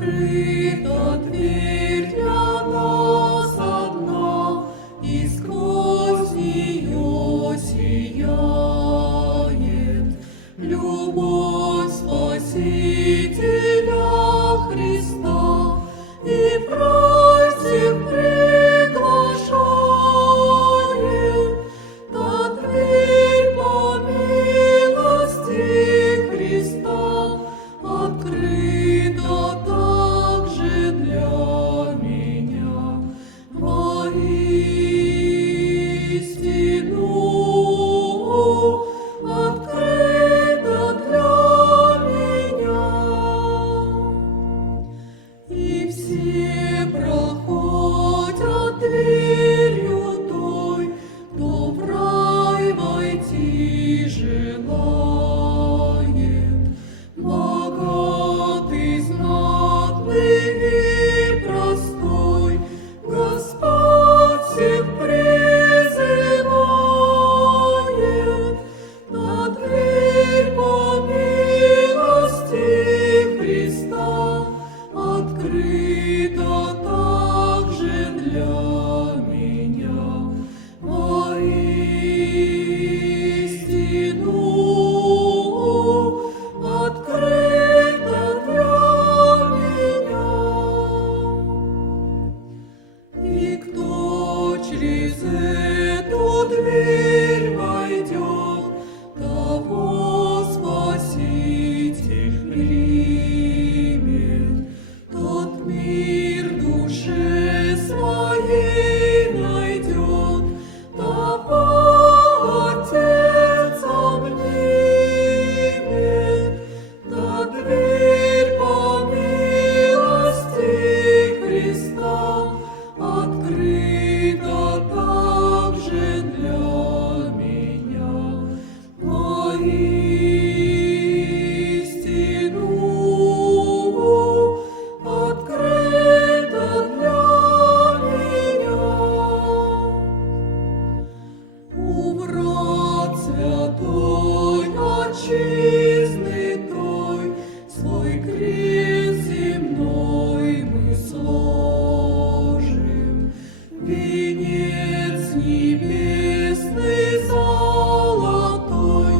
Открыта дверь для нас одна, и сквозь нее сияет любовь Спасителя Христа, и в праздник приглашает. Та дверь по милости Христа открыта также для меня. Воистину открыта для меня. И все проходят дверью той, кто в рай войти желает. Богатый, знатный и простой, Господь всех призывает. На дверь по милости Христа открыта также для меня. Воистину открыта для меня. И кто через эту дверь войдет, того Спаситель примет. Тот мир душе своей найдет, того Отец обнимет. Та дверь по милости Христа открыта также для меня. Воистину открыта для меня. У врат святой отчизны той свой крест земной мы сложим. Венец небесный золотой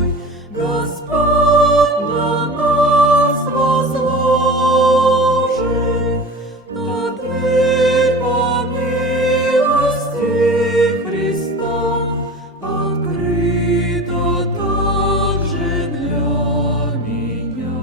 Господь на нас возложит. На дверь по милости Христа открыта также для меня.